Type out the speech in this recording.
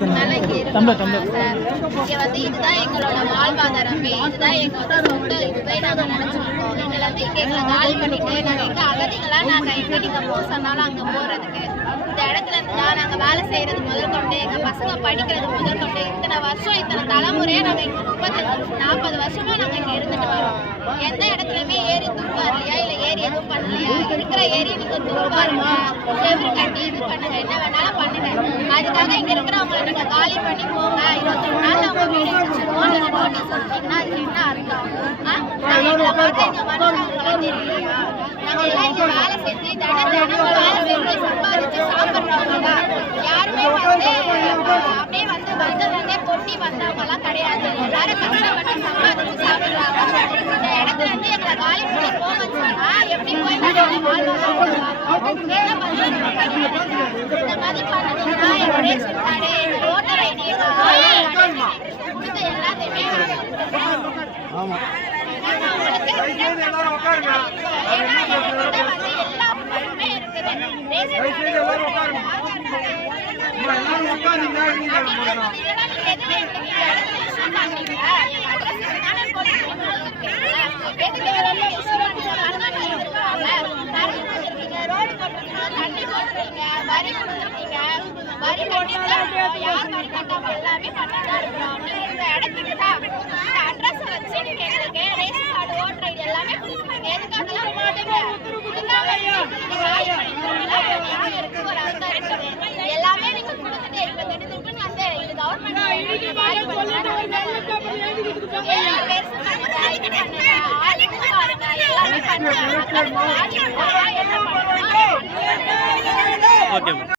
அதனால இங்க இருக்கோம் சார். இங்க வந்து இதுதான் எங்களோட வாழ்வாதாரமே இதுதான் எங்க வந்து சொந்த இதுவே நாங்க நினைச்சிருக்கோம் எங்களை வந்து இங்க எங்களை காலி பண்ணிட்டு நாங்க எங்க அகதிகளா நாங்க எங்க நீங்க போக சொன்னாலும் அங்க போறதுக்கு. இந்த இடத்துல இருந்து தான் நாங்கள் வேலை செய்கிறது முதல் கொண்டு எங்கள் பசங்க படிக்கிறது முதல் கொண்டு. இத்தனை வருஷம் இத்தனை தலைமுறையாக நாங்கள் இங்க முப்பத்தஞ்சு நாற்பது வருஷமா நாங்கள் இங்கே இருந்துட்டு வரோம். எந்த இடத்துலயுமே ஏரி எதுவும் பண்ணலையா? இருக்கிற ஏரி நீங்க தூர்வாருமா செவரு கட்டி இது பண்ணுங்க. என்ன வேணாலும் பண்ணுங்க. அதுக்காக இங்க இருக்கிறவங்களை நீங்க காலி பண்ணி போங்க. இருபத்தி ரெண்டு நாள் அவங்க வீடு வச்சிருக்கோம் நீங்க நோட்டீஸ் வந்தீங்கன்னா அதுக்கு என்ன அர்த்தம்? நாங்க எங்களை பார்த்து இந்த மனுஷங்களை தெரியலையா? நாங்க எல்லாம் இங்க வேலை செஞ்சு தடை தினம் வேலை செஞ்சு சம்பாதிச்சு சாப்பிடுறவங்க தான் யாருமே வந்து அப்படியே வந்து வந்ததுலேருந்தே கொட்டி வந்தவங்க எல்லாம் கிடையாது எல்லாரும் கஷ்டப்பட்டு சம்பாதிச்சு சாப்பிடுறாங்க இந்த இடத்துல இருந்து எங்களை காலி பண்ணி போக சொன்னா எப்படி போய் நாங்க வாழ்வாதாரம் என்ன பண்றது இந்த மாதிரி பண்ணீங்கன்னா எங்க ரேஷன் கார்டு எங்க ஓட்டர் ஐடி எங்க ஆதார் கார்டு கொடுத்த எல்லாத்தையுமே ஆமா எல்லாரும் உட்காருங்க எல்லாரும் உட்காருங்க எல்லாரும் உட்காருங்க. எல்லாமே நீங்க கொடுத்துட்டு இது கவர்மெண்ட் ஓகே மேம்